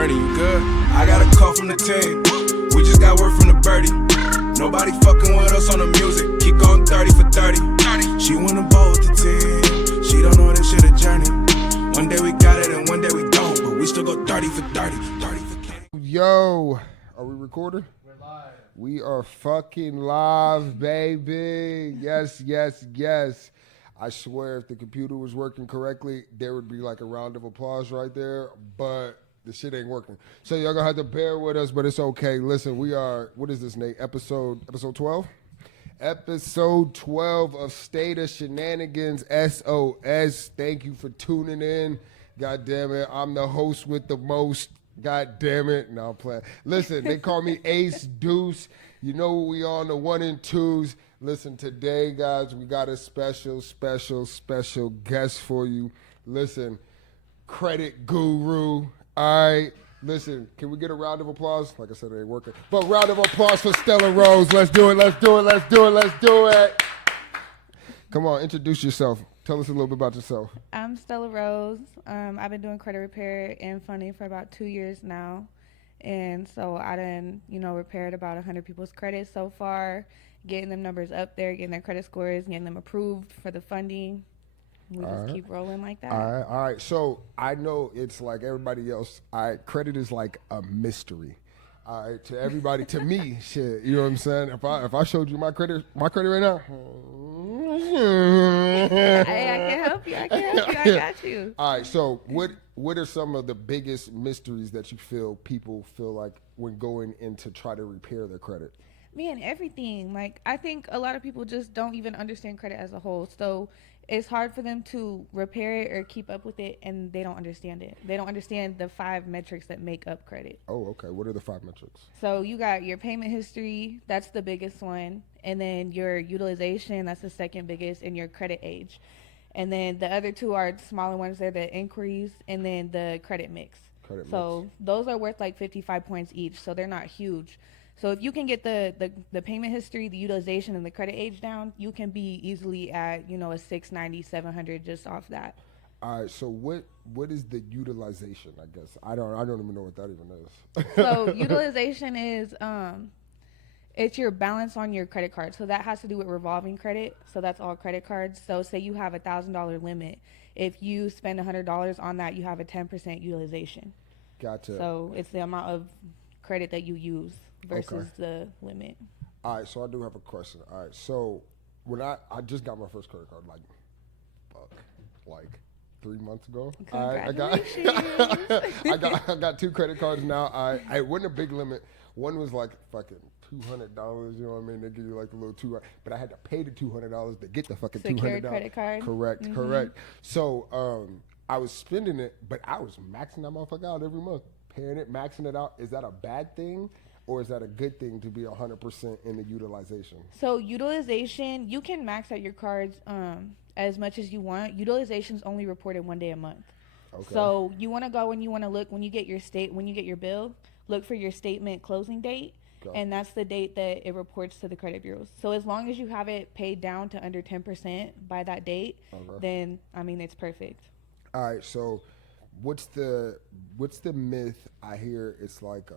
friendly, you good? I got a call from the team. We just got word from the birdie. Nobody fucking with us on the music. Keep going 30 for 30. She wanna ball with the team. She don't know this shit a journey. One day we got it and one day we don't. But we still go 30 for 30. 30 for King. Yo, are we recording? We're live. We are fucking live, baby. Yes, yes, yes. I swear if the computer was working correctly, there would be like a round of applause right there, but the shit ain't working. So y'all gonna have to bear with us, but it's okay. Listen, we are, what is this, Nate? Episode 12? Episode 12 of State of Shenanigans, SOS. Thank you for tuning in. God damn it, I'm the host with the most. God damn it. No, I'm playing. Listen, they call me Ace Deuce. You know we on the 1 and 2s. Listen, today, guys, we got a special guest for you. Listen, credit guru. All right. Listen, can we get a round of applause? Like I said, it ain't working. But round of applause for Stella Rose. Let's do it. Come on, introduce yourself. Tell us a little bit about yourself. I'm Stella Rose. I've been doing credit repair and funding for about 2 years now. And so I done, repaired about 100 people's credit so far, getting them numbers up there, getting their credit scores, getting them approved for the funding. We just keep rolling like that. All right. So I know it's like everybody else. Credit is like a mystery. All right, to everybody, to me, shit. You know what I'm saying? If I showed you my credit right now. Hey, I can help you. I got you. All right. So what are some of the biggest mysteries that you feel people feel like when going in to try to repair their credit? Man, everything. Like, I think a lot of people just don't even understand credit as a whole. So it's hard for them to repair it or keep up with it, and they don't understand it. They don't understand the 5 metrics that make up credit. Oh, okay. What are the 5 metrics? So you got your payment history. That's the biggest one. And then your utilization, that's the second biggest, and your credit age. And then the other 2 are smaller ones. They're the inquiries and then the credit mix. So those are worth like 55 points each. So they're not huge. So if you can get the payment history, the utilization, and the credit age down, you can be easily at, a 690, 700 just off that. All right. So what is the utilization? I guess I don't even know what that even is. So utilization is it's your balance on your credit card. So that has to do with revolving credit. So that's all credit cards. So say you have $1,000 limit. If you spend $100 on that, you have a 10% utilization. Gotcha. So it's the amount of credit that you use versus the limit. All right, so I do have a question. All right, so when I just got my first credit card like 3 months ago. Congratulations. I got 2 credit cards now. I wasn't a big limit. One was like fucking $200. You know what I mean? They give you like a little but I had to pay the $200 to get the fucking Secured $200 credit card. Correct. So I was spending it, but I was maxing that motherfucker out every month, paying it, maxing it out. Is that a bad thing? Or is that a good thing to be 100% in the utilization? So utilization, you can max out your cards as much as you want. Utilization is only reported 1 day a month. Okay. So you want to go and you want to look when you get your bill, look for your statement closing date, and that's the date that it reports to the credit bureaus. So as long as you have it paid down to under 10% by that date, then it's perfect. All right. So what's the myth I hear? It's like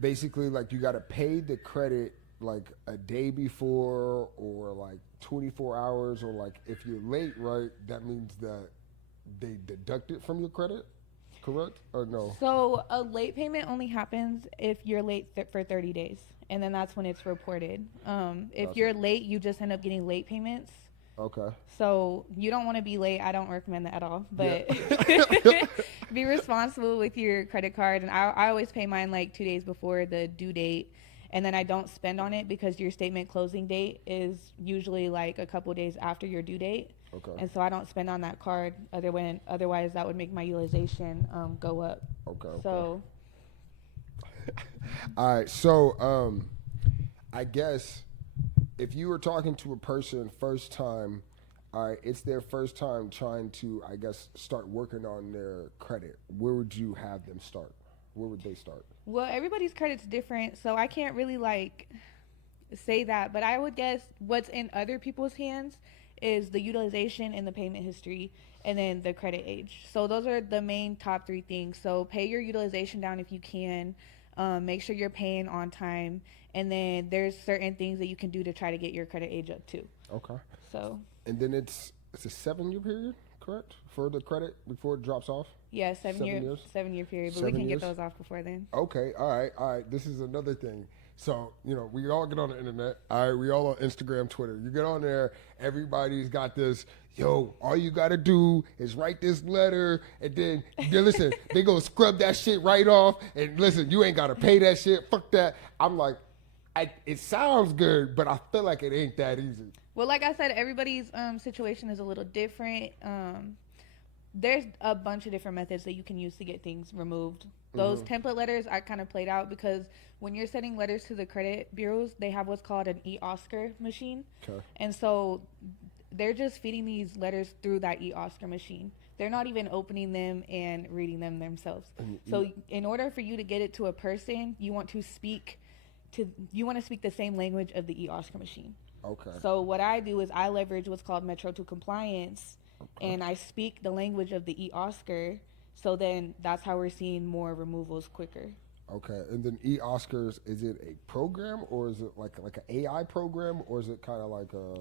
basically, like, you got to pay the credit like a day before or like 24 hours, or like if you're late, right, that means that they deduct it from your credit, correct? Or no? So a late payment only happens if you're late for 30 days, and then that's when it's reported. If you're late, you just end up getting late payments. Okay. So you don't want to be late. I don't recommend that at all. But be responsible with your credit card. And I always pay mine like 2 days before the due date. And then I don't spend on it because your statement closing date is usually like a couple days after your due date. Okay. And so I don't spend on that card. Otherwise, that would make my utilization go up. Okay. So. All right. So I guess if you were talking to a person first time, all right, it's their first time trying to, I guess, start working on their credit. Where would you have them start? Where would they start? Well, everybody's credit's different, so I can't really say that. But I would guess what's in other people's hands is the utilization and the payment history, and then the credit age. So those are the main top three things. So pay your utilization down if you can. Make sure you're paying on time, and then there's certain things that you can do to try to get your credit age up too. Okay. So And then it's a 7-year period, correct, for the credit before it drops off. yeah, 7 years. Years? 7 year period, but 7 we can years? get those off before then. Okay, all right. This is another thing. So, we all get on the internet. All right, we all on Instagram, Twitter. You get on there, everybody's got this, all you got to do is write this letter, and then listen, they go scrub that shit right off, and listen, you ain't got to pay that shit. Fuck that. I'm like, it sounds good, but I feel like it ain't that easy. Well, like I said, everybody's situation is a little different. There's a bunch of different methods that you can use to get things removed. Those template letters I kind of played out because when you're sending letters to the credit bureaus, they have what's called an e-Oscar machine. Okay. And so they're just feeding these letters through that e-Oscar machine. They're not even opening them and reading them themselves. So in order for you to get it to a person, you want to speak the same language of the e-Oscar machine. Okay. So what I do is I leverage what's called Metro 2 compliance, and I speak the language of the e-Oscar. So then that's how we're seeing more removals quicker. Okay, and then e-Oscars, is it a program or is it like an AI program, or is it kind of like a?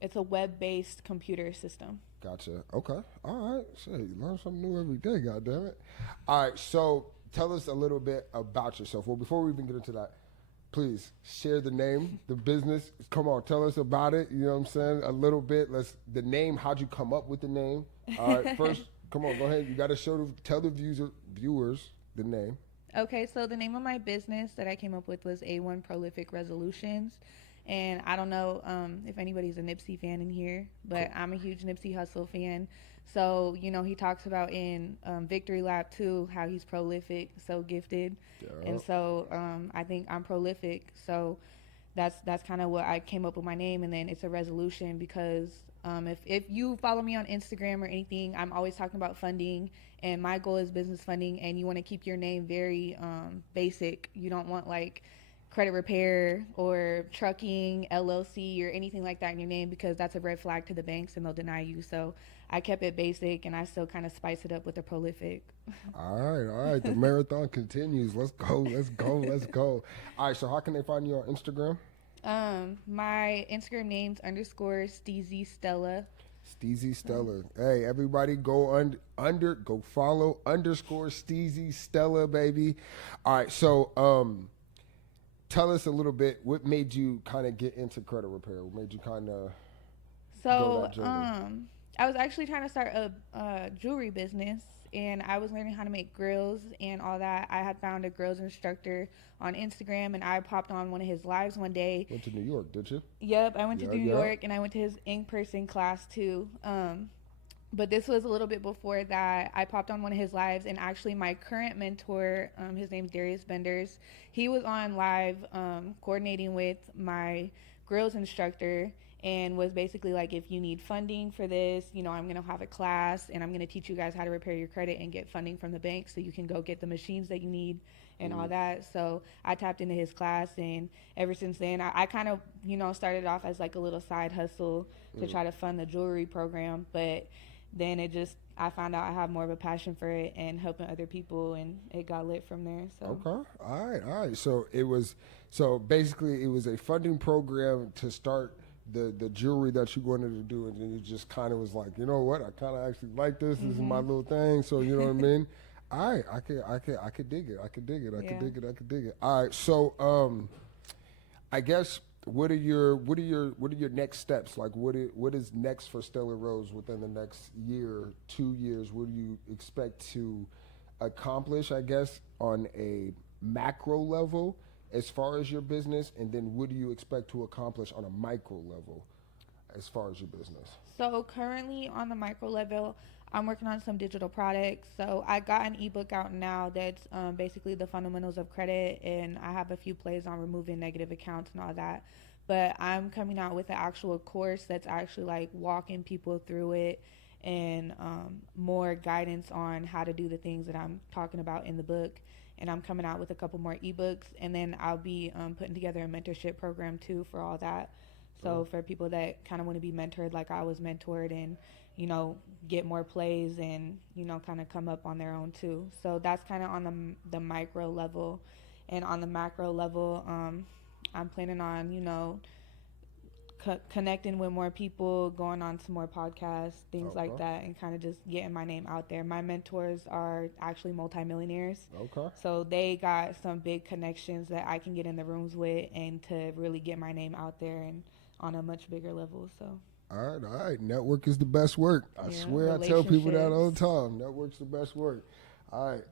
It's a web-based computer system. Gotcha. Okay. All right. Shit, you learn something new every day. God damn it. All right. So tell us a little bit about yourself. Well, before we even get into that, please share the name, the business. Come on, tell us about it. You know what I'm saying? A little bit. The name. How'd you come up with the name? All right. First, come on, go ahead. You got to tell the viewers the name. Okay, so the name of my business that I came up with was A1 Prolific Resolutions. And I don't know if anybody's a Nipsey fan in here, but I'm a huge Nipsey Hussle fan. So, he talks about in Victory Lap 2 how he's prolific, so gifted. Yeah. And so I think I'm prolific. So that's kind of what I came up with my name. And then it's a resolution because if you follow me on Instagram or anything, I'm always talking about funding, and my goal is business funding, and you want to keep your name very basic. You don't want like credit repair or trucking, LLC, or anything like that in your name, because that's a red flag to the banks and they'll deny you. So I kept it basic, and I still kind of spice it up with the prolific. All right. The marathon continues. Let's go. All right, so how can they find you on Instagram? My Instagram name's _Steezy Stella. Steezy Stella. Hey, everybody go go follow _Steezy Stella, baby. All right, so tell us a little bit, what made you kind of get into credit repair? What made you kind of go that journey? I was actually trying to start a jewelry business, and I was learning how to make grills and all that. I had found a grills instructor on Instagram, and I popped on one of his lives one day. Went to New York, did you? Yep, I went to New York, and I went to his in-person class too. But this was a little bit before that. I popped on one of his lives, and actually my current mentor, his name's Darius Benders, he was on live coordinating with my grills instructor, and was basically like, if you need funding for this, I'm going to have a class, and I'm going to teach you guys how to repair your credit and get funding from the bank so you can go get the machines that you need and all that. So I tapped into his class, and ever since then, I kind of, started off as like a little side hustle to try to fund the jewelry program. But then I found out I have more of a passion for it and helping other people, and it got lit from there. So okay, all right. So basically it was a funding program to start the jewelry that you wanted to do, and then you just kind of was like, you know what, I kind of actually like this. This is my little thing. So you know what I mean. All right, I could dig it. I could dig it. All right, so I guess what are your next steps? Like what is next for Stellar Rose within the next year, 2 years? What do you expect to accomplish, I guess, on a macro level as far as your business, and then what do you expect to accomplish on a micro level as far as your business? So currently on the micro level, I'm working on some digital products. So I got an ebook out now that's basically the fundamentals of credit, and I have a few plays on removing negative accounts and all that. But I'm coming out with an actual course that's actually like walking people through it, and more guidance on how to do the things that I'm talking about in the book. And I'm coming out with a couple more ebooks, and then I'll be putting together a mentorship program too for all that. So for people that kind of want to be mentored like I was mentored, and get more plays, and kind of come up on their own too. So that's kind of on the micro level. And on the macro level, I'm planning on connecting with more people, going on some more podcasts, things like that, and kind of just getting my name out there. My mentors are actually multimillionaires. Okay. So they got some big connections that I can get in the rooms with, and to really get my name out there and on a much bigger level. So. All right. Network is the best work. I swear I tell people that all the time. Network's the best work. All right.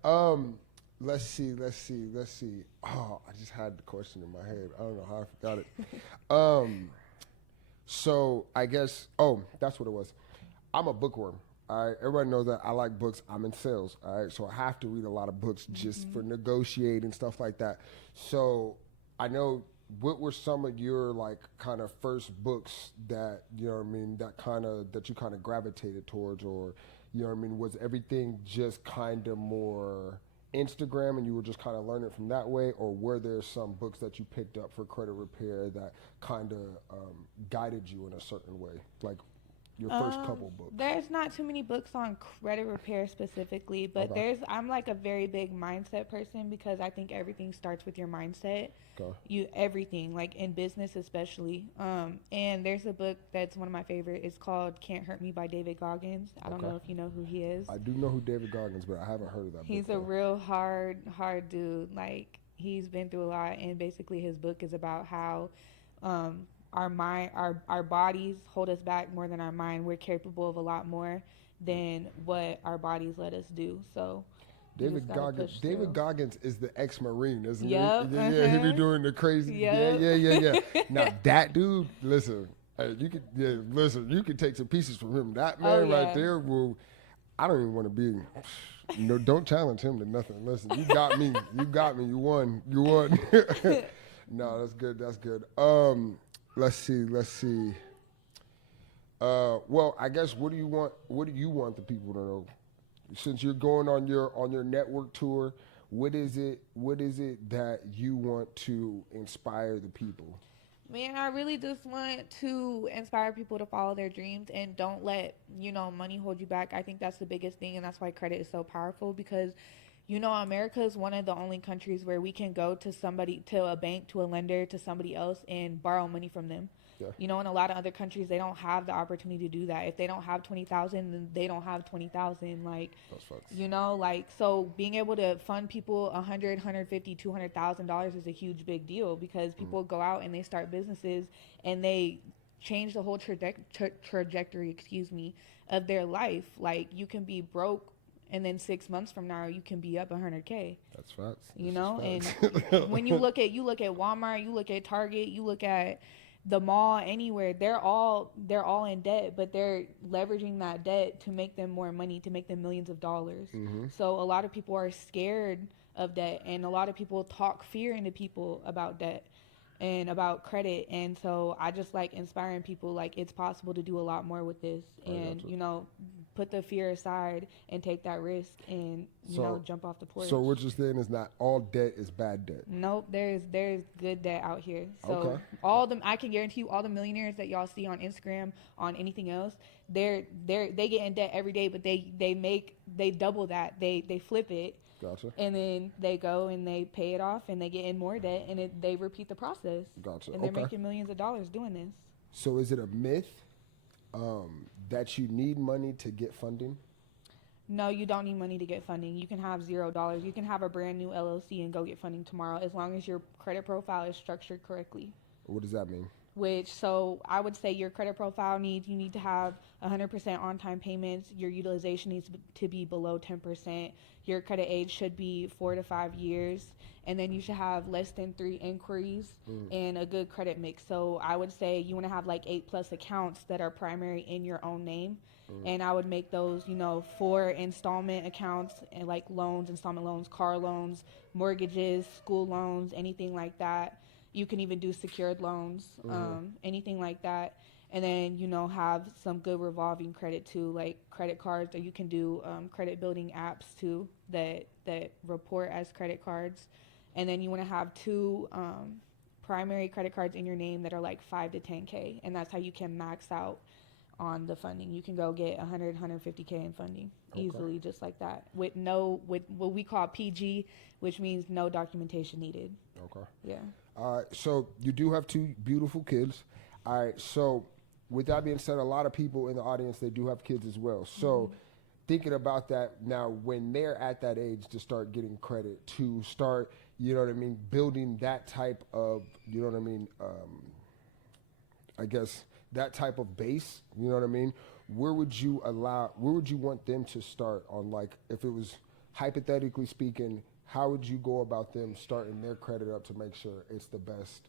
Let's see. Oh, I just had the question in my head. I don't know how I forgot it. So I guess, that's what it was. I'm a bookworm. All right. Everybody knows that I like books. I'm in sales. All right. So I have to read a lot of books just for negotiating stuff like that. So I know, what were some of your like kind of first books that, that you kind of gravitated towards, or, was everything just kind of more Instagram and you were just kind of learning from that way, or were there some books that you picked up for credit repair that kind of guided you in a certain way, like your first couple books? There's not too many books on credit repair specifically, but I'm like a very big mindset person, because I think everything starts with your mindset. Everything, like in business especially. And there's a book that's one of my favorite. It's called Can't Hurt Me by David Goggins. I don't know if you know who he is. I do know who David Goggins, but I haven't heard of that book. He's a real hard dude. Like, he's been through a lot, and basically his book is about how our bodies hold us back more than our mind. We're capable of a lot more than what our bodies let us do. So David Goggins is the ex-Marine, isn't he? Yep. Yeah, he be doing the crazy. Yep. Yeah. Now that dude, listen, you could take some pieces from him. That man right there will. I don't even want to be. No, don't challenge him to nothing. Listen, you got me. You won. No, that's good. Let's see. Well, I guess what do you want the people to know? Since you're going on your network tour, what is it that you want to inspire the people? Man, I really just want to inspire people to follow their dreams and don't let, money hold you back. I think that's the biggest thing, and that's why credit is so powerful, because America is one of the only countries where we can go to a bank, to a lender, to somebody else, and borrow money from them. Yeah. In a lot of other countries, they don't have the opportunity to do that. If they don't have 20,000, then they don't have 20,000. Like, so being able to fund people $100,000, $150,000, $200,000 is a huge big deal, because people go out and they start businesses and they change the whole trajectory, of their life. Like, you can be broke, and then 6 months from now you can be up $100K. That's facts. And when you look at Walmart, you look at Target, you look at the mall, anywhere, they're all in debt, but they're leveraging that debt to make them more money, to make them millions of dollars. So a lot of people are scared of debt, and a lot of people talk fear into people about debt and about credit. And so I just like inspiring people, like, it's possible to do a lot more with this, and put the fear aside and take that risk, and jump off the porch. So what you're saying is not all debt is bad debt. Nope, there's good debt out here. So I can guarantee you, all the millionaires that y'all see on Instagram, on anything else, they get in debt every day, but they double that. They flip it. Gotcha. And then they go and they pay it off, and they get in more debt, and they repeat the process. Gotcha. And they're making millions of dollars doing this. So is it a myth that you need money to get funding? No, you don't need money to get funding. You can have $0. You can have a brand new LLC and go get funding tomorrow, as long as your credit profile is structured correctly. What does that mean? So I would say your credit profile you need to have 100% on-time payments. Your utilization needs to be below 10%. Your credit age should be 4 to 5 years. And then you should have less than 3 inquiries and a good credit mix. So I would say you want to have like 8+ accounts that are primary in your own name. And I would make those, 4 installment accounts, and like loans, installment loans, car loans, mortgages, school loans, anything like that. You can even do secured loans, anything like that. And then, have some good revolving credit too, like credit cards, or you can do credit building apps too that report as credit cards. And then you want to have 2 primary credit cards in your name that are like 5 to 10K, and that's how you can max out on the funding. You can go get 150K in funding easily, just like that, with what we call PG, which means no documentation needed. Okay. Yeah. All right. So you do have two beautiful kids. All right. So with that being said, a lot of people in the audience, they do have kids as well. So thinking about that now, when they're at that age to start getting credit, to start, you know what I mean, building that type of, you know what I mean, I guess that type of base, you know what I mean? Where would you want them to start on, like, if it was hypothetically speaking, how would you go about them starting their credit up to make sure it's the best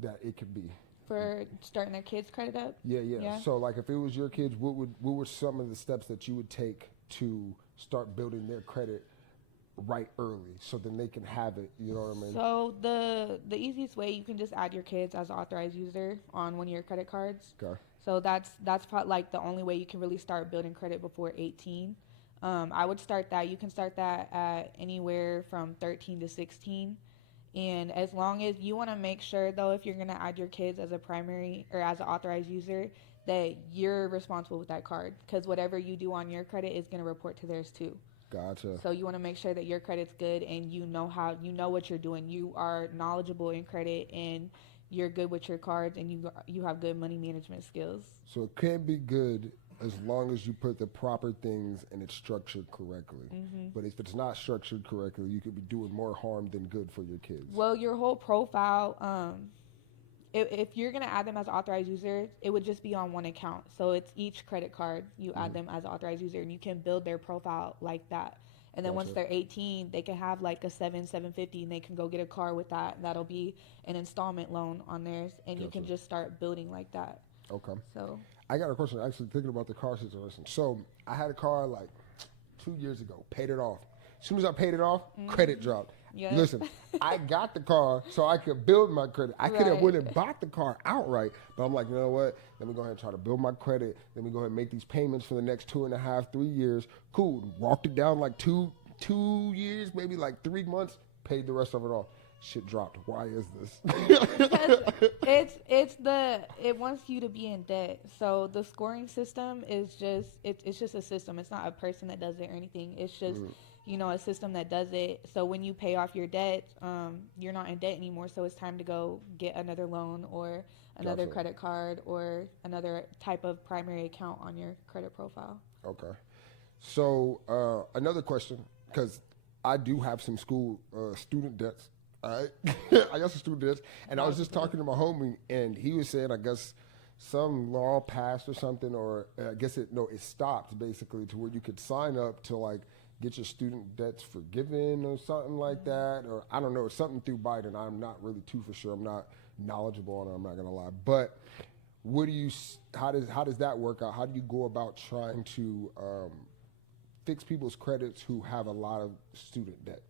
that it could be? For starting their kids' credit up? Yeah. So, like, if it was your kids, what were some of the steps that you would take to start building their credit right early so then they can have it, you know what I mean? So the easiest way, you can just add your kids as an authorized user on one of your credit cards. Okay. So that's probably like the only way you can really start building credit before 18. I would start that. You can start that at anywhere from 13 to 16. And as long as you want to make sure, though, if you're going to add your kids as a primary or as an authorized user, that you're responsible with that card, because whatever you do on your credit is going to report to theirs too. Gotcha. So you want to make sure that your credit's good and you know what you're doing. You are knowledgeable in credit and you're good with your cards and you have good money management skills. So it can be good as long as you put the proper things and it's structured correctly. But if it's not structured correctly, you could be doing more harm than good for your kids. Well, your whole profile, if you're going to add them as authorized user, it would just be on one account. So it's each credit card, you add them as authorized user, and you can build their profile like that. And then once they're 18, they can have like a 750, and they can go get a car with that. And that'll be an installment loan on theirs, and you can just start building like that. Okay. So I got a question, actually thinking about the car situation. So I had a car like 2 years ago, paid it off. As soon as I paid it off, credit dropped. Yep. Listen, I got the car so I could build my credit. I could have went and bought the car outright, but I'm like, you know what? Let me go ahead and try to build my credit. Let me go ahead and make these payments for the next 2.5, 3 years. Cool. Walked it down like two years, maybe like 3 months. Paid the rest of it off. Shit dropped. Why is this? Because it wants you to be in debt. So the scoring system is it's just a system. It's not a person that does it or anything. It's just a system that does it. So when you pay off your debt, you're not in debt anymore. So it's time to go get another loan or another credit card or another type of primary account on your credit profile. Okay. So another question, because I do have some student debts. All right. I got some student debts. And I was just talking to my homie, and he was saying, I guess, some law passed or something, or I guess it stopped basically to where you could sign up to like get your student debts forgiven or something like that, or I don't know, something through Biden. I'm not really too for sure. I'm not knowledgeable on it. I'm not gonna lie. But how does that work out? How do you go about trying to fix people's credits who have a lot of student debt?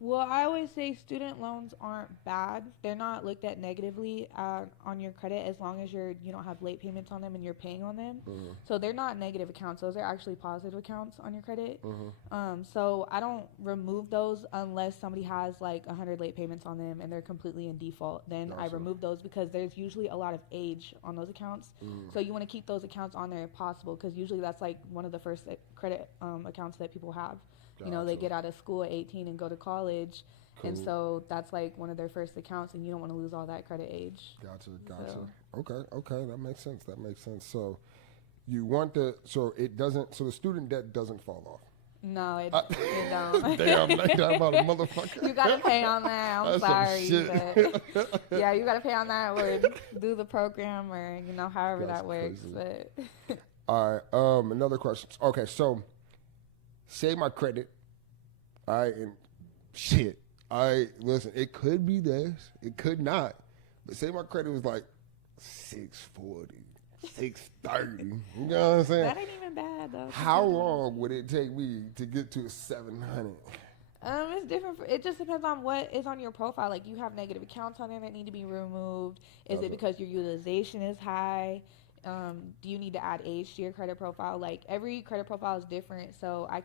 Well, I always say student loans aren't bad. They're not looked at negatively on your credit as long as you don't have late payments on them and you're paying on them. So they're not negative accounts. Those are actually positive accounts on your credit. So I don't remove those unless somebody has like 100 late payments on them and they're completely in default. Then I remove those because there's usually a lot of age on those accounts. So you want to keep those accounts on there if possible, because usually that's like one of the first credit accounts that people have. Gotcha. They get out of school at 18 and go to college. Cool. And so that's like one of their first accounts, and you don't want to lose all that credit age. Gotcha. Okay, that makes sense. So you want the student debt doesn't fall off. No, it don't. Damn, like that about a motherfucker. You gotta pay on that. I'm sorry, but yeah, you gotta pay on that or do the program or however that works. But all right. Another question. Okay, so say my credit. All right, and shit. All right, listen. It could be this. It could not. But say my credit was like 640. 630. You know what I'm saying? That ain't even bad though. How long would it take me to get to 700? It's different. It just depends on what is on your profile. Like, you have negative accounts on there that need to be removed. Is it because your utilization is high? Do you need to add age to your credit profile? Like, every credit profile is different, so I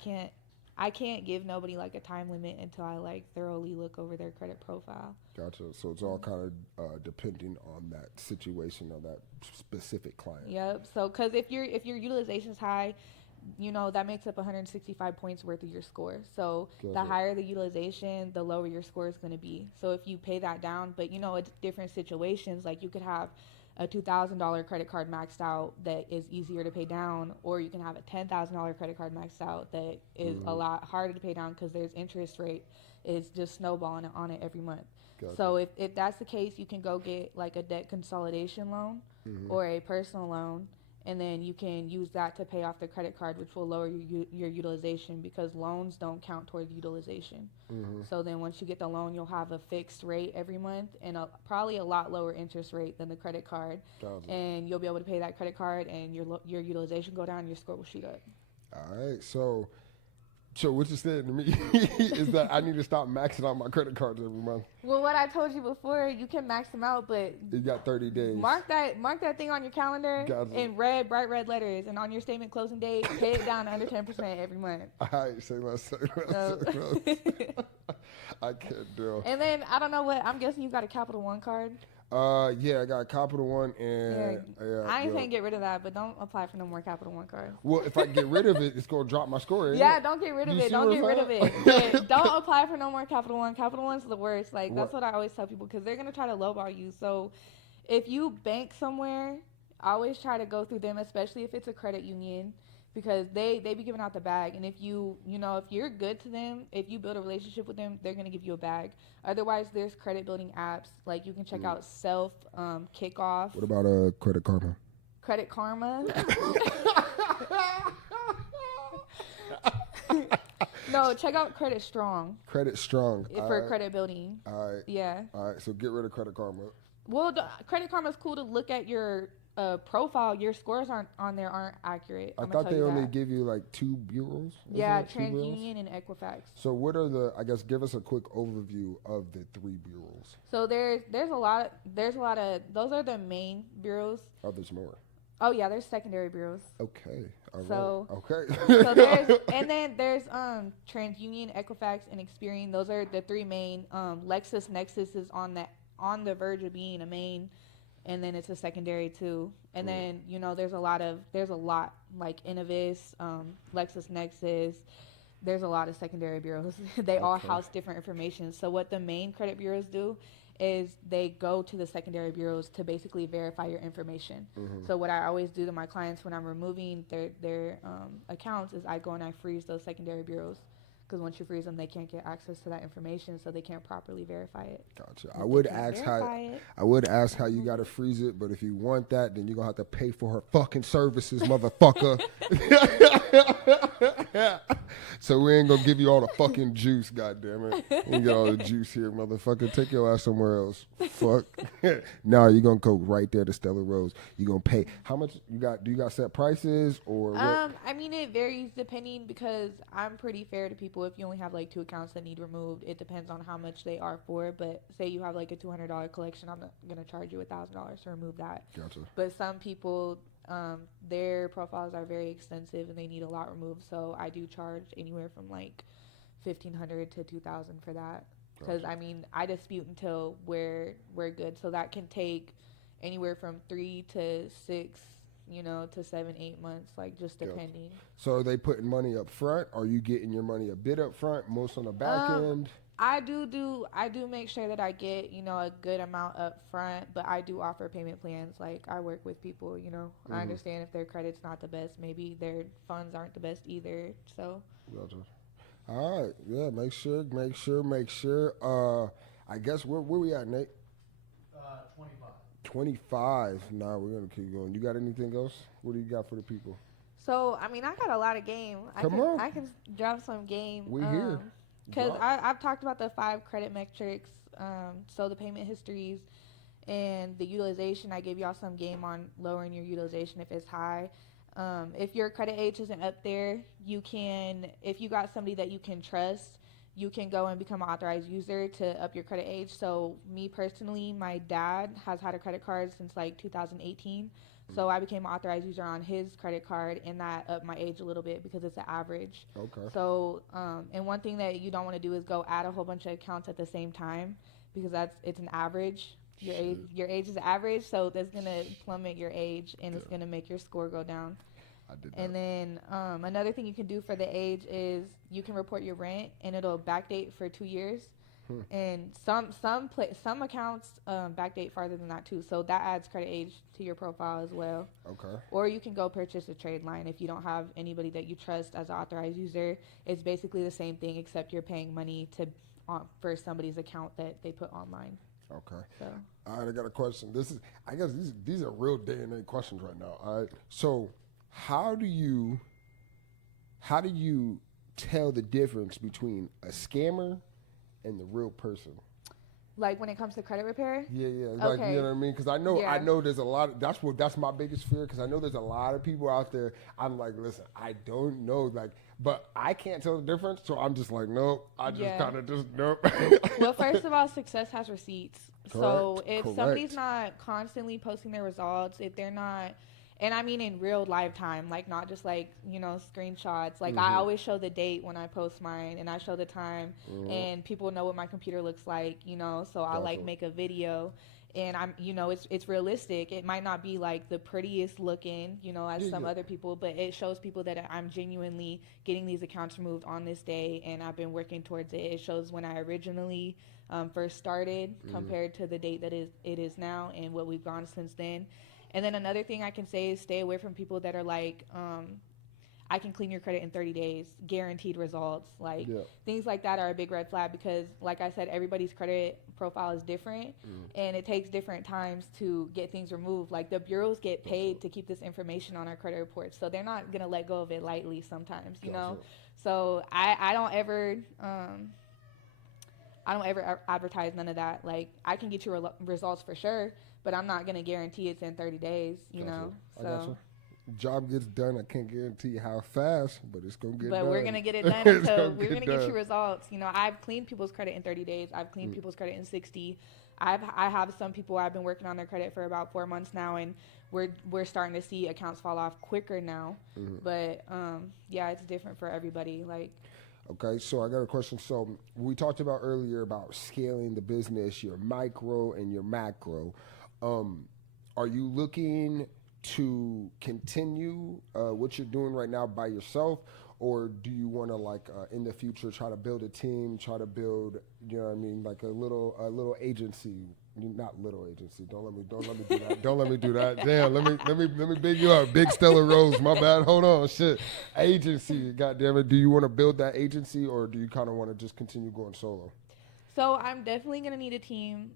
I can't give nobody like a time limit until I like thoroughly look over their credit profile. Gotcha. So it's all kind of depending on that situation or that specific client. Yep. So, because if your utilization's high, you know, that makes up 165 points worth of your score. So the higher the utilization, the lower your score is going to be. So if you pay that down, but you know, it's different situations. Like you could have a $2,000 credit card maxed out that is easier to pay down, or you can have a $10,000 credit card maxed out that is a lot harder to pay down because there's interest rate is just snowballing on it every month. Gotcha. So if that's the case, you can go get like a debt consolidation loan or a personal loan, and then you can use that to pay off the credit card, which will lower your utilization because loans don't count towards utilization. So then once you get the loan, you'll have a fixed rate every month and probably a lot lower interest rate than the credit card. Gotcha. And you'll be able to pay that credit card and your utilization go down and your score will shoot up. All right. So what you're saying to me is that I need to stop maxing out my credit cards every month. Well, what I told you before, you can max them out, but You got 30 days. mark that thing on your calendar Gotcha. in bright red letters, and on your statement closing date, pay it down to under 10% every month. All right, say less. I can't do it. And then I don't know what I'm guessing. You got a Capital One card. Yeah, I got a Capital One, and I ain't saying get rid of that, but don't apply for no more Capital One cards. Well, if I get rid of it, it's gonna drop my score. Yeah, don't get rid of You it. see Don't what get I'm rid of saying? it. But don't apply for no more Capital One. Capital One's the worst. Like that's What? what I always tell people because they're gonna try to lowball you. So if you bank somewhere, I always try to go through them, especially if it's a credit union, because they be giving out the bag. And if you know if you're good to them, if you build a relationship with them, they're gonna give you a bag. Otherwise, there's credit building apps like you can check out Self, Kickoff, What about Credit Karma? Credit Karma. No, check out Credit Strong Credit Strong. for credit building. All right. Yeah. All right. So get rid of Credit Karma. Well, Credit Karma is cool to look at your profile. Your scores aren't accurate. I I'm gonna thought tell they you only that. give you like 2 bureaus. Yeah, Isn't it 2 bureaus? TransUnion and Equifax. So what are the? I guess give us a quick overview of the 3 bureaus. So there's a lot of those are the main bureaus. Oh, there's more. Oh yeah, there's secondary bureaus. Okay. All So- right. Okay. So there's and then there's TransUnion, Equifax, and Experian. Those are the 3 main. LexisNexis is on the verge of being a main, and then it's a secondary too. And then there's a lot like Innovis, LexisNexis. There's a lot of secondary bureaus. They all house different information. So what the main credit bureaus do is they go to the secondary bureaus to basically verify your information. So what I always do to my clients when I'm removing their accounts is I go and I freeze those secondary bureaus. Because once you freeze them, they can't get access to that information, so they can't properly verify it. Gotcha. But I would they can ask verify it. I would ask how you gotta freeze it, but if you want that, then you're gonna have to pay for her fucking services, motherfucker. So we ain't gonna give you all the fucking juice, goddammit. You ain't get all the juice here, motherfucker. Take your ass somewhere else. Fuck. No, you're gonna go right there to Stella Rose. You gonna pay how much you got? Do you got set prices or what? I mean, it varies depending because I'm pretty fair to people. If you only have like 2 accounts that need removed, it depends on how much they are for. But say you have like a $200 collection, I'm not gonna charge you $1,000 to remove that. Gotcha. But some people, their profiles are very extensive and they need a lot removed. So I do charge anywhere from like $1,500 to $2,000 for that. Because I mean, I dispute until we're good. So that can take anywhere from 3 to 6. To 7, 8 months, like just depending. So are they putting money up front? Are you getting your money a bit up front, most on the back end? I do make sure that I get, a good amount up front, but I do offer payment plans. Like I work with people, I understand if their credit's not the best, maybe their funds aren't the best either. So Gotcha. All right. Yeah, make sure. I guess where we at, Nate? 25. Nah, we're gonna keep going. You got anything else? What do you got for the people? So I mean, I got a lot of game. Come on. I can drop some game. We here. Because I've talked about the 5 credit metrics. So the payment histories and the utilization. I gave y'all some game on lowering your utilization if it's high. If your credit age isn't up there, you can, if you got somebody that you can trust, you can go and become an authorized user to up your credit age. So me personally, my dad has had a credit card since like 2018. So I became an authorized user on his credit card, and that upped my age a little bit because it's an average. Okay. So, and one thing that you don't want to do is go add a whole bunch of accounts at the same time, because it's an average. Your age is average, so that's gonna plummet your age, and it's gonna make your score go down. I did that. And then another thing you can do for the age is you can report your rent, and it'll backdate for 2 years. And some accounts backdate farther than that too, so that adds credit age to your profile as well. Okay. Or you can go purchase a trade line if you don't have anybody that you trust as an authorized user. It's basically the same thing, except you're paying money for somebody's account that they put online. Okay. So. All right, I got a question. I guess these are real day and age questions right now. All right. So, how do you tell the difference between a scammer and the real person? Like when it comes to credit repair? Yeah. Like, Okay. you know what I mean? Because I know there's a lot. That's my biggest fear. Because I know there's a lot of people out there. I'm like, listen, I don't know, like, but I can't tell the difference. So I'm just like, nope. I just kind of just nope. Well, first of all, success has receipts. So if Correct. somebody's not constantly posting their results, if they're not, and I mean in real live time, like not just like, screenshots. Like I always show the date when I post mine, and I show the time, and people know what my computer looks like, so I like make a video, and I'm, it's realistic. It might not be like the prettiest looking, as some other people, but it shows people that I'm genuinely getting these accounts removed on this day, and I've been working towards it. It shows when I originally first started compared to the date that it is now, and what we've gone since then. And then another thing I can say is stay away from people that are like, I can clean your credit in 30 days, guaranteed results. Like things like that are a big red flag, because like I said, everybody's credit profile is different, and it takes different times to get things removed. Like the bureaus get paid to keep this information on our credit reports, so they're not going to let go of it lightly sometimes, you know? So I don't ever advertise none of that. Like I can get you results for sure, but I'm not going to guarantee it's in 30 days, you know? So. Job gets done. I can't guarantee how fast, but it's going to get done. But we're going to get it done. So we're going to get you results. I've cleaned people's credit in 30 days. I've cleaned people's credit in 60. I have some people I've been working on their credit for about 4 months now, and we're starting to see accounts fall off quicker now. But it's different for everybody. Like. Okay, so I got a question. So we talked about earlier about scaling the business, your micro and your macro. Are you looking to continue what you're doing right now by yourself, or do you want to in the future try to build a team, try to build, like a little agency? Not little agency. Don't let me do that. Don't let me do that. Damn. Let me big you up. Big Stella Rose. My bad. Hold on. Shit. Agency. God damn it. Do you want to build that agency, or do you kind of want to just continue going solo? So I'm definitely gonna need a team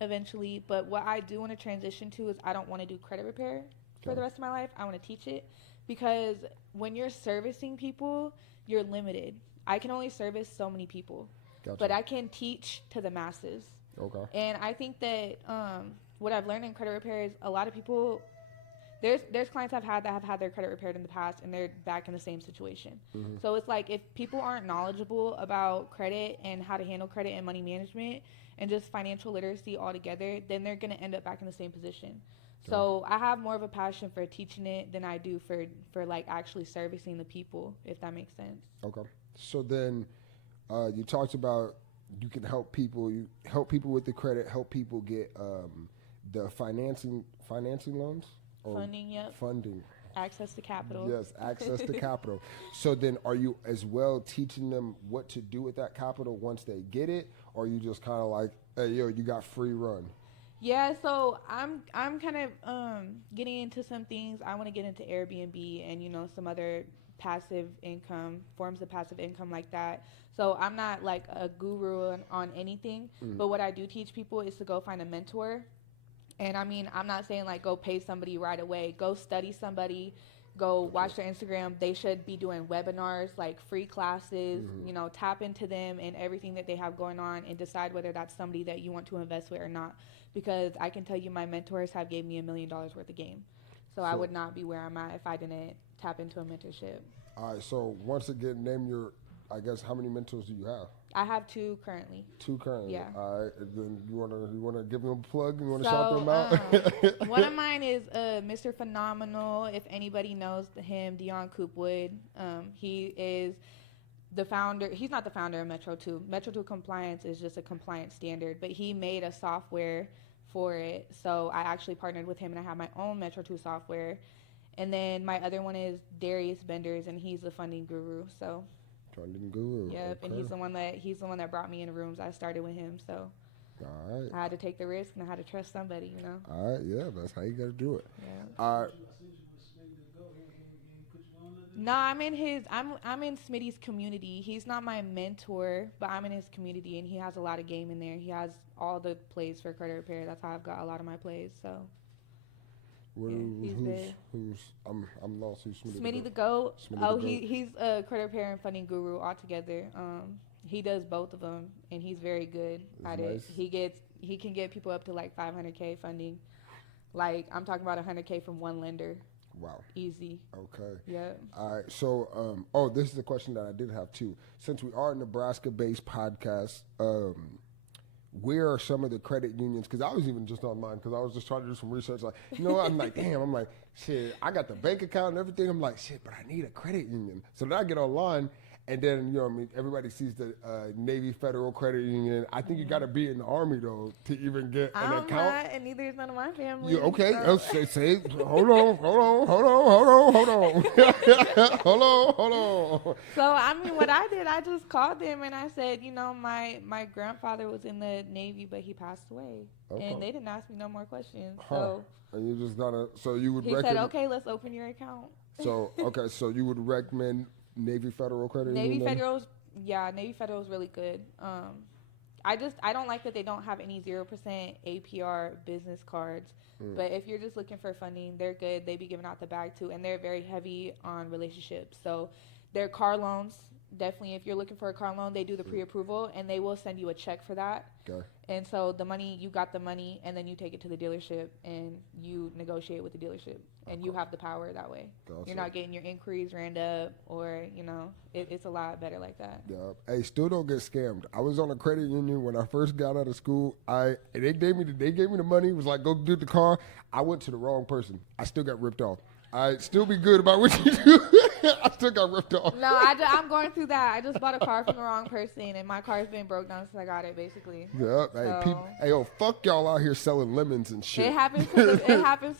eventually. But what I do want to transition to is I don't want to do credit repair for the rest of my life. I want to teach it, because when you're servicing people, you're limited. I can only service so many people, but I can teach to the masses. Okay. And I think that what I've learned in credit repair is a lot of people, there's clients I've had that have had their credit repaired in the past, and they're back in the same situation. So it's like if people aren't knowledgeable about credit and how to handle credit and money management and just financial literacy altogether, then they're going to end up back in the same position. So I have more of a passion for teaching it than I do for like actually servicing the people, if that makes sense. Okay. So then you talked about you can help people with the credit, help people get the financing loans? Funding, yep. Funding. Access to capital. Yes, access to capital. So then are you as well teaching them what to do with that capital once they get it, or are you just kind of like, hey, yo, you got free run? Yeah, so I'm kind of getting into some things. I want to get into Airbnb and, some other passive income, forms of passive income like that. So I'm not like a guru on anything, but what I do teach people is to go find a mentor. And I mean, I'm not saying like go pay somebody right away. Go study somebody, go watch their Instagram. They should be doing webinars, like free classes, tap into them and everything that they have going on, and decide whether that's somebody that you want to invest with or not. Because I can tell you my mentors have gave me $1 million worth of game. So I would not be where I'm at if I didn't tap into a mentorship. All right, so once again, name your I guess how many mentors do you have? I have 2 currently. 2 currently. Yeah. All right. And then you wanna give them a plug? You wanna shout them out? One of mine is Mr. Phenomenal. If anybody knows him, Dion Coopwood. He is the founder. He's not the founder of Metro 2. Metro 2 compliance is just a compliance standard, but he made a software for it. So I actually partnered with him, and I have my own Metro 2 software. And then my other one is Darius Benders, and he's the funding guru. So Funding guru. yep, Okay. and he's the one that brought me in the rooms. I started with him, so All right. I had to take the risk and I had to trust somebody, you know. All right. Yeah, that's how you gotta do it. Yeah. All right. No, I'm in Smitty's community. He's not my mentor, but I'm in his community, and he has a lot of game in there. He has all the plays for credit repair. That's how I've got a lot of my plays. So I'm lost. Who's Smitty the GOAT. Smitty the He's a credit repair and funding guru altogether. He does both of them, and he's very good at nice. it. He can get people up to like 500K funding. Like I'm talking about 100K from one lender. Wow. Easy. Okay. Yeah. All right. So, this is a question that I did have too. Since we are a Nebraska-based podcast, where are some of the credit unions? Because I was even just on mine because I was just trying to do some research. Like, you know what? I'm like, damn. I'm like, shit. I got the bank account and everything. I'm like, shit, but I need a credit union. So then I get online. And then, you know what I mean, everybody sees the Navy Federal Credit Union. I think you got to be in the Army, though, to even get an account. I'm not, and neither is none of my family. Okay. So. Say, hold on. So, I mean, what I did, I just called them and I said, you know, my grandfather was in the Navy, but he passed away. Okay. And they didn't ask me no more questions. Huh. So And you just got to, so you would he recommend. said, okay, let's open your account. So you would recommend Navy Federal Credit Union? Navy Federal is really good. I don't like that they don't have any 0% APR business cards. But if you're just looking for funding, they're good. They be giving out the bag too, and they're very heavy on relationships. So their car loans, definitely if you're looking for a car loan, they do the pre-approval and they will send you a check for that. Okay. And so you got the money, and then you take it to the dealership and you negotiate with the dealership, and you have the power that way. Gotcha. You're not getting your inquiries ran up, or it's a lot better like that. Yeah. Hey, still don't get scammed. I was on a credit union when I first got out of school. They gave me the money. It was like, go do the car. I went to the wrong person. I still got ripped off. I still be good about what you do. I still got ripped off. No, I'm going through that. I just bought a car from the wrong person, and my car's been broke down since I got it, basically. Yeah. So, Hey, fuck y'all out here selling lemons and shit. It happens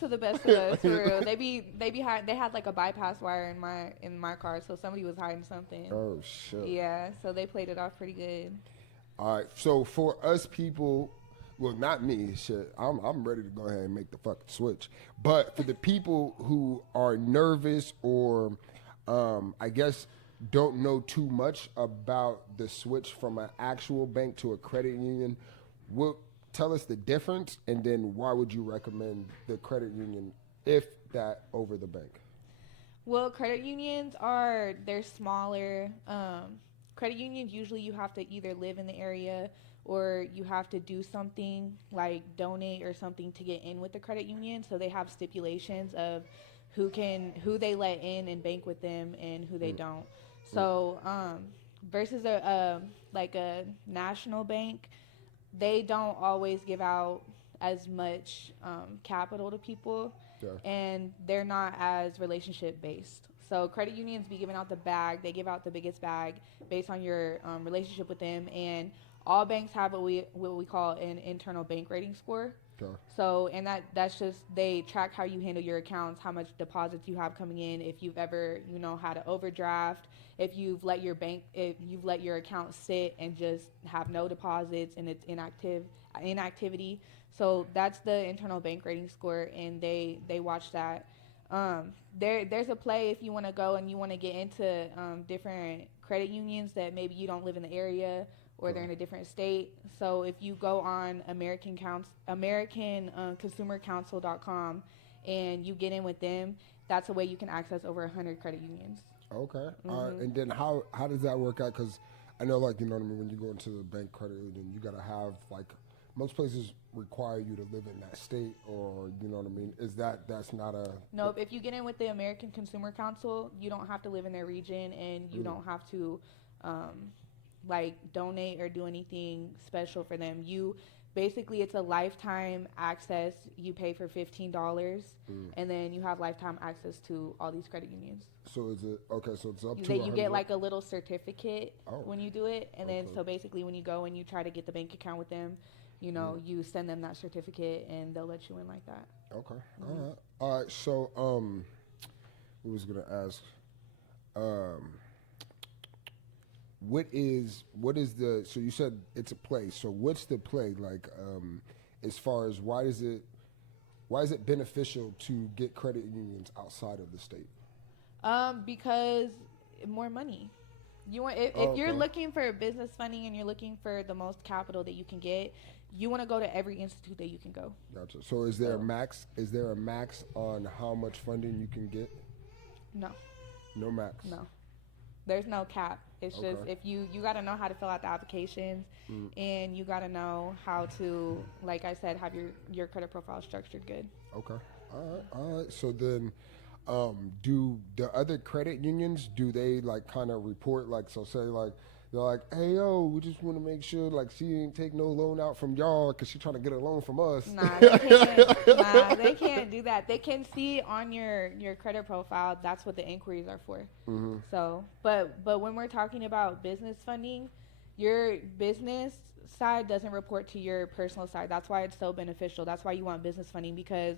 to the best of us, for real. They had like a bypass wire in my car, so somebody was hiding something. Oh shit. Yeah, so they played it off pretty good. All right. So for us people. Well, not me, shit. I'm ready to go ahead and make the fucking switch. But for the people who are nervous or, I guess, don't know too much about the switch from an actual bank to a credit union, tell us the difference, and then why would you recommend the credit union, if that, over the bank? Well, credit unions they're smaller. Credit unions, usually you have to either live in the area or you have to do something like donate or something to get in with the credit union. So they have stipulations of who they let in and bank with them and who they don't. So versus a national bank, they don't always give out as much capital to people, and they're not as relationship based. So credit unions be giving out the bag. They give out the biggest bag based on your relationship with them, and all banks have what we call an internal bank rating score. Okay. So, and that's just, they track how you handle your accounts, how much deposits you have coming in, if you've ever, had an overdraft, if you've let your account sit and just have no deposits and it's inactivity. So that's the internal bank rating score, and they watch that. There's a play if you want to go and you want to get into different credit unions that maybe you don't live in the area or they're in a different state. So if you go on AmericanConsumerCouncil.com and you get in with them, that's a way you can access over 100 credit unions. Okay. And then how does that work out? Because I know, when you go into the bank credit union, you got to have, most places require you to live in that state, or, is that's not a... No, if you get in with the American Consumer Council, you don't have to live in their region, and you don't have to like donate or do anything special for them. You basically, it's a lifetime access. You pay for $15, and then you have lifetime access to all these credit unions. So is it okay? So it's up to You get like a little certificate when you do it, and then Okay. so basically when you go and you try to get the bank account with them, you know, you send them that certificate and they'll let you in like that. Okay. All right. So what was gonna ask? What is the? So you said it's a play. So what's the play like? As far as why is it beneficial to get credit unions outside of the state? Because more money. You want if you're looking for business funding and you're looking for the most capital that you can get, you want to go to every institute that you can go. Gotcha. So is there a max? Is there a max on how much funding you can get? No. No max. No. There's no cap. It's Okay. just if you got to know how to fill out the applications, and you got to know how to, like I said, have your credit profile structured good. Okay. All right. So then, do the other credit unions, do they like kind of report, like, so say like they're like, hey yo, we just want to make sure like she ain't take no loan out from y'all because she trying to get a loan from us? Nah, they can't. Nah, they can't do that. They can see on your credit profile. That's what the inquiries are for. So, but when we're talking about business funding, your business side doesn't report to your personal side. That's why it's so beneficial. That's why you want business funding, because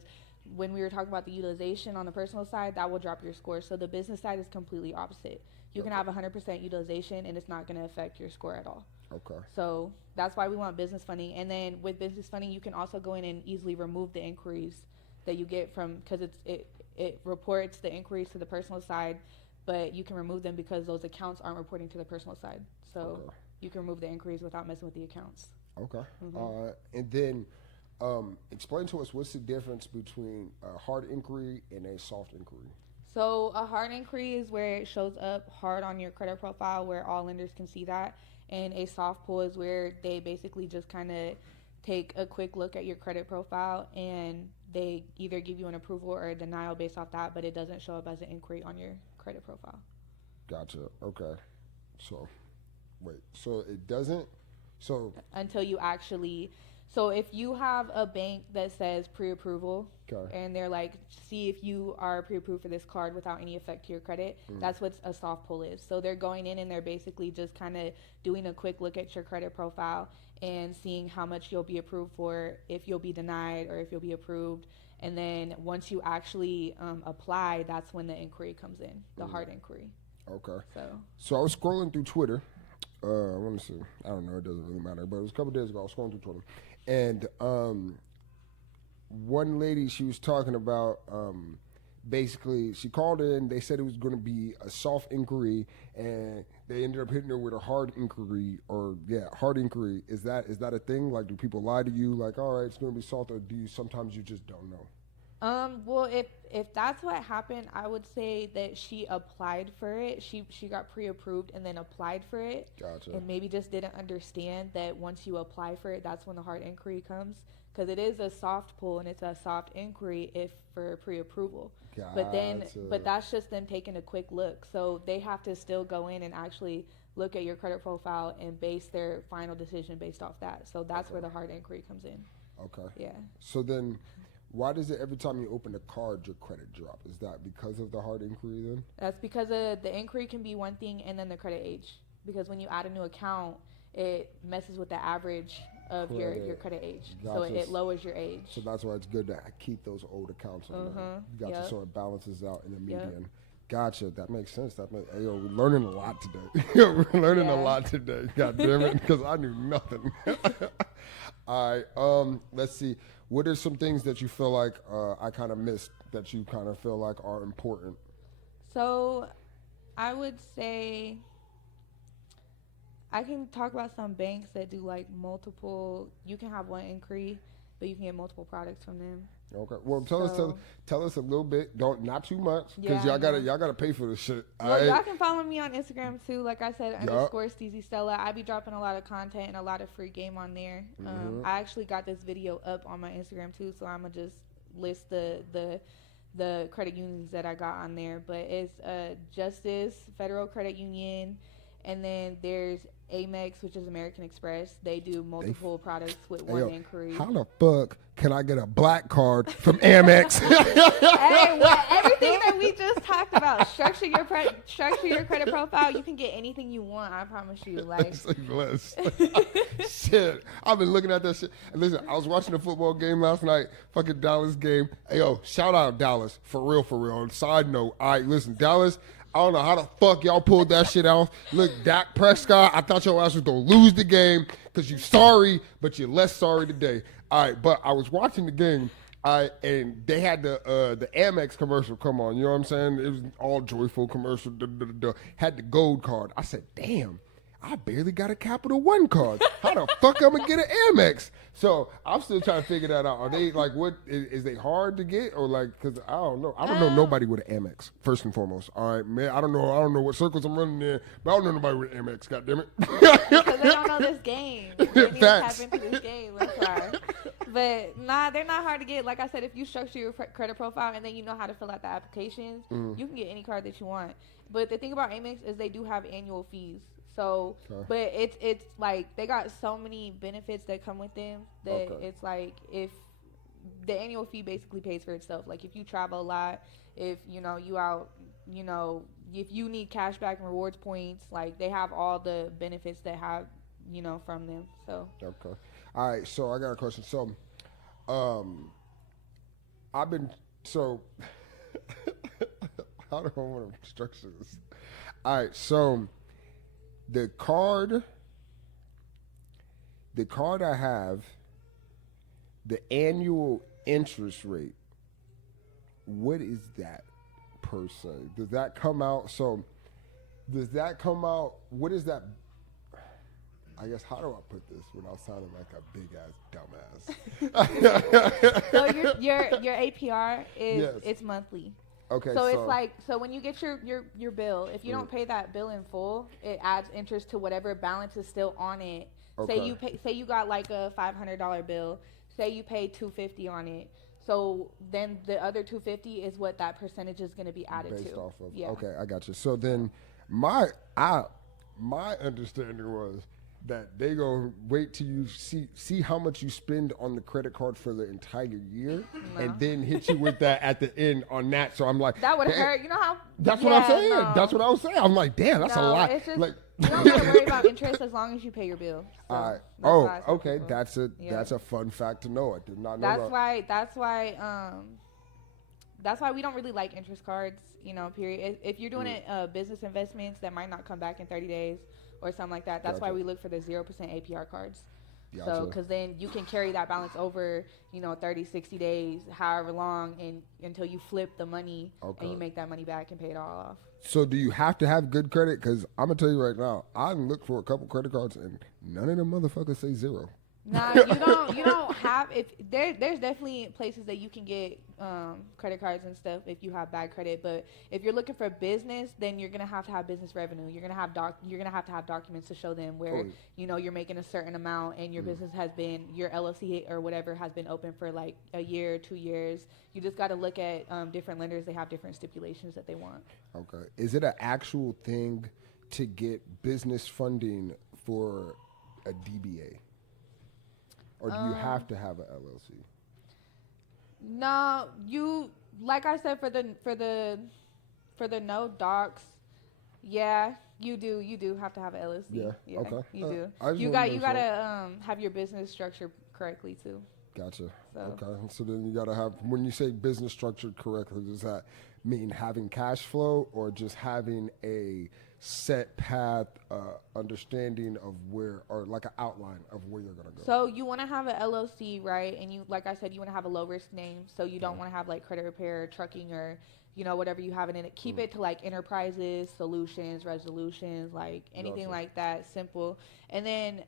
when we were talking about the utilization on the personal side, that will drop your score. So the business side is completely opposite. You can have 100% utilization and it's not going to affect your score at all. Okay. So that's why we want business funding. And then with business funding, you can also go in and easily remove the inquiries that you get from, because it reports the inquiries to the personal side, but you can remove them because those accounts aren't reporting to the personal side. So you can remove the inquiries without messing with the accounts. Okay. And then explain to us what's the difference between a hard inquiry and a soft inquiry. So a hard inquiry is where it shows up hard on your credit profile where all lenders can see that. And a soft pull is where they basically just kind of take a quick look at your credit profile and they either give you an approval or a denial based off that, but it doesn't show up as an inquiry on your credit profile. Gotcha. Okay. So, wait. So it doesn't. So until you actually. So if you have a bank that says pre-approval, and they're like, see if you are pre-approved for this card without any effect to your credit, that's what a soft pull is. So they're going in and they're basically just kind of doing a quick look at your credit profile and seeing how much you'll be approved for, if you'll be denied or if you'll be approved. And then once you actually apply, that's when the inquiry comes in, the hard inquiry. Okay. So I was scrolling through Twitter. I want to see. I don't know. It doesn't really matter. But it was a couple days ago. I was scrolling through Twitter, and one lady, she was talking about basically she called in. They said it was going to be a soft inquiry, and they ended up hitting her with a hard inquiry. Hard inquiry. Is that a thing? Like, do people lie to you? Like, all right, it's going to be soft, or do you sometimes you just don't know? Well, if that's what happened, I would say that she applied for it. She got pre-approved and then applied for it. Gotcha. And maybe just didn't understand that once you apply for it, that's when the hard inquiry comes. Because it is a soft pull and it's a soft inquiry if for pre-approval. Gotcha. But that's just them taking a quick look. So they have to still go in and actually look at your credit profile and base their final decision based off that. So that's where the hard inquiry comes in. Okay. Yeah. So then, why does it every time you open a card, your credit drop? Is that because of the hard inquiry then? That's because the inquiry can be one thing and then the credit age. Because when you add a new account, it messes with the average of your credit age. Gotcha. So it lowers your age. So that's why it's good to keep those old accounts on there. Gotcha. So it balances out in the median. Gotcha. That makes sense. Hey, yo, we're learning a lot today. We're learning a lot today. God damn it, because I knew nothing. All right. Let's see. What are some things that you feel like I kind of missed that you kind of feel like are important? So I would say I can talk about some banks that do like multiple. You can have one inquiry, but you can get multiple products from them. Okay. Well, tell us a little bit. Not too much, because y'all gotta pay for this shit. Well, y'all can follow me on Instagram too. Like I said, _Steezy Stella. I be dropping a lot of content and a lot of free game on there. I actually got this video up on my Instagram too, so I'ma just list the credit unions that I got on there. But it's Justice, Federal Credit Union, And then there's Amex, which is American Express. They do multiple products with one inquiry. How the fuck can I get a black card from Amex? Hey, well, everything that we just talked about, structure your credit profile. You can get anything you want. I promise you. Like, shit, I've been looking at that shit. And listen, I was watching a football game last night. Fucking Dallas game. Hey, yo, shout out Dallas for real, for real. On side note, all right, listen, Dallas. I don't know how the fuck y'all pulled that shit off. Look, Dak Prescott, I thought your ass was going to lose the game because you sorry, but you're less sorry today. All right, but I was watching the game, and they had the Amex commercial come on. You know what I'm saying? It was all joyful commercial. Had the gold card. I said, damn. I barely got a Capital One card. How the fuck I'm gonna get an Amex? So I'm still trying to figure that out. Are they like what? Is they hard to get or like? Because I don't know. I don't know nobody with an Amex. First and foremost. All right, man. I don't know what circles I'm running in, but I don't know nobody with an Amex. God damn it. Because they don't know this game. They need to tap into this game. That's why. But nah, they're not hard to get. Like I said, if you structure your credit profile and then you know how to fill out the applications, you can get any card that you want. But the thing about Amex is they do have annual fees. So, but it's like they got so many benefits that come with them that it's like if the annual fee basically pays for itself. Like if you travel a lot, if you out, if you need cash back and rewards points, like they have all the benefits that have from them. So all right. So I got a question. So, how do I want to structure this? All right. So. The card I have, the annual interest rate, what is that per se? Does that come out? What is that? I guess, how do I put this without sounding like a big ass dumbass? So your APR is it's monthly. Okay, so it's like when you get your bill, if you don't pay that bill in full, it adds interest to whatever balance is still on it. Okay. Say you got like a $500 bill. Say you paid $250 on it. So then the other $250 is what that percentage is going to be added based to. Off of. Yeah. Okay, I got you. So then my understanding was that they gonna wait till you see how much you spend on the credit card for the entire year, and then hit you with that at the end on that. So I'm like, that would hurt. You know how? That's what I'm saying. No. That's what I was saying. I'm like, damn, that's a lot. It's just, like, you don't have to worry about interest as long as you pay your bill. So all right. Okay. People. That's a fun fact to know. I did not know that. That's why we don't really like interest cards. Period. If you're doing business investments that might not come back in 30 days. Or something like that. That's why we look for the 0% APR cards. Gotcha. So, because then you can carry that balance over, 30, 60 days, however long, and until you flip the money and you make that money back and pay it all off. So, do you have to have good credit? Because I'm gonna tell you right now, I looked for a couple credit cards and none of them motherfuckers say 0. Nah, you don't have. If there's definitely places that you can get credit cards and stuff if you have bad credit. But if you're looking for business, then you're gonna have to have business revenue. You're gonna have to have documents to show them where you're making a certain amount and your business has been your LLC or whatever has been open for like a year, 2 years. You just got to look at different lenders. They have different stipulations that they want. Okay, is it an actual thing to get business funding for a DBA? Or do you have to have an LLC? No, like I said for the no docs, yeah, you do have to have an LLC. Yeah, okay. You do. You gotta have your business structured correctly too. Gotcha. So. Okay. So then you gotta have, when you say business structured correctly, does that mean having cash flow or just having a set path, understanding of where, or like an outline of where you're gonna go? So you want to have an LLC, right? And you, like I said, you want to have a low risk name. So you don't want to have like credit repair, trucking, or whatever you have in it. Keep it to like enterprises, solutions, resolutions, like anything like that, simple. And then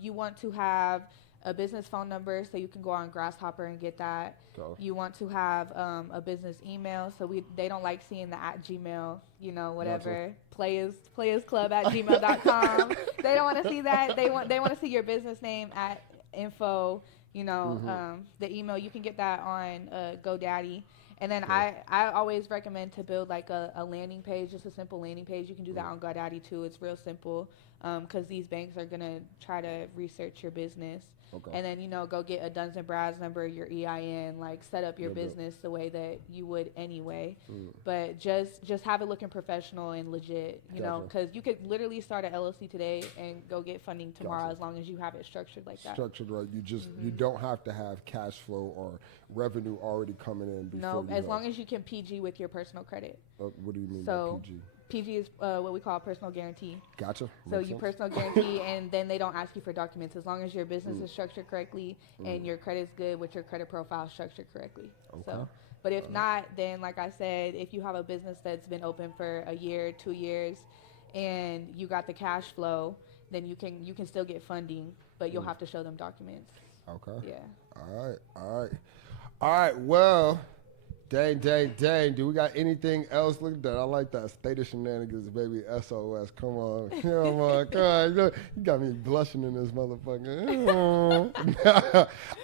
you want to have a business phone number so you can go on Grasshopper and get that. You want to have a business email so they don't like seeing the @Gmail, whatever. Playersclub@gmail.com. They don't want to see that. They want to see your business name @info. The email, you can get that on GoDaddy. And then I always recommend to build like a landing page, just a simple landing page. You can do that on GoDaddy too. It's real simple because these banks are going to try to research your business. Okay. And then, go get a Duns and Brad's number, your EIN, like set up your business the way that you would anyway. But just have it looking professional and legit, because you could literally start an LLC today and go get funding tomorrow as long as you have it structured like that. Structured right. You just you don't have to have cash flow or revenue already coming in before. No, as long as you can PG with your personal credit. What do you mean So, by PG? PG is what we call personal guarantee. Gotcha. So Makes you sense. personal guarantee, and then they don't ask you for documents as long as your business is structured correctly and your credit's good with your credit profile structured correctly. Okay. So, but if not, then like I said, if you have a business that's been open for a year, 2 years, and you got the cash flow, then you can still get funding, but you'll have to show them documents. Okay. Yeah. All right. Well, dang. Do we got anything else? Look at that. I like that. State of shenanigans, baby. SOS. Come on. You got me blushing in this motherfucker.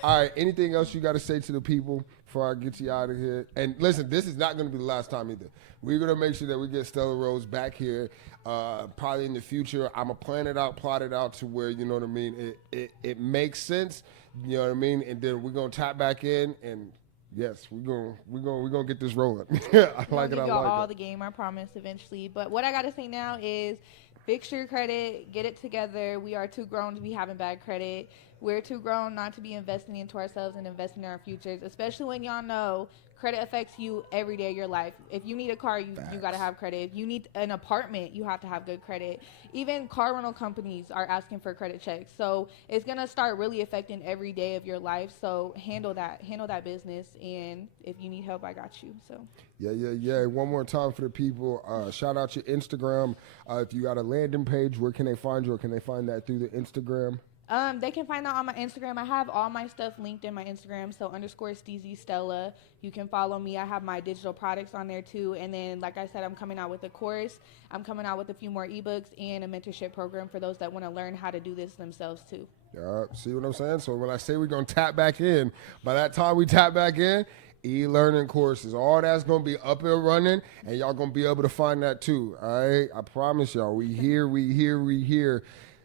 All right. Anything else you got to say to the people before I get you out of here? And listen, this is not going to be the last time either. We're going to make sure that we get Stella Rose back here probably in the future. I'm going to plot it out to where, you know what I mean, it makes sense. You know what I mean? And then we're going to tap back in and yes, we're gonna get this rolling. I like it. I like all it. the game, I promise, eventually. But what I gotta say now is, fix your credit, get it together. We are too grown to be having bad credit. We're too grown not to be investing into ourselves and investing in our futures, especially when y'all know credit affects you every day of your life. If you need a car, you got to have credit. If you need an apartment, you have to have good credit. Even car rental companies are asking for credit checks. So it's going to start really affecting every day of your life. So handle that business. And if you need help, I got you. So Yeah. One more time for the people. Shout out your Instagram. If you got a landing page, where can they find you? Or can they find that through the Instagram? They can find that on my Instagram. I have all my stuff linked in my Instagram, so _Steezy Stella. You can follow me. I have my digital products on there too. And then, like I said, I'm coming out with a course. I'm coming out with a few more ebooks and a mentorship program for those that want to learn how to do this themselves too. See what I'm saying? So when I say we're going to tap back in, by that time we tap back in, e-learning courses, all that's going to be up and running, and y'all going to be able to find that too. All right? I promise y'all. We here.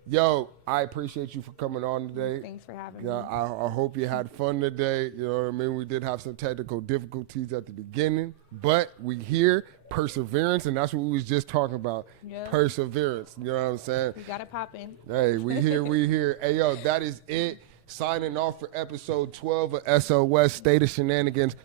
Yo, I appreciate you for coming on today. Thanks for having me. I hope you had fun today. You know what I mean? We did have some technical difficulties at the beginning, but we here, perseverance, and that's what we was just talking about. Yep. Perseverance. You know what I'm saying? We got to pop in. Hey, we here. Hey, yo, that is it. Signing off for episode 12 of SOS State of Shenanigans.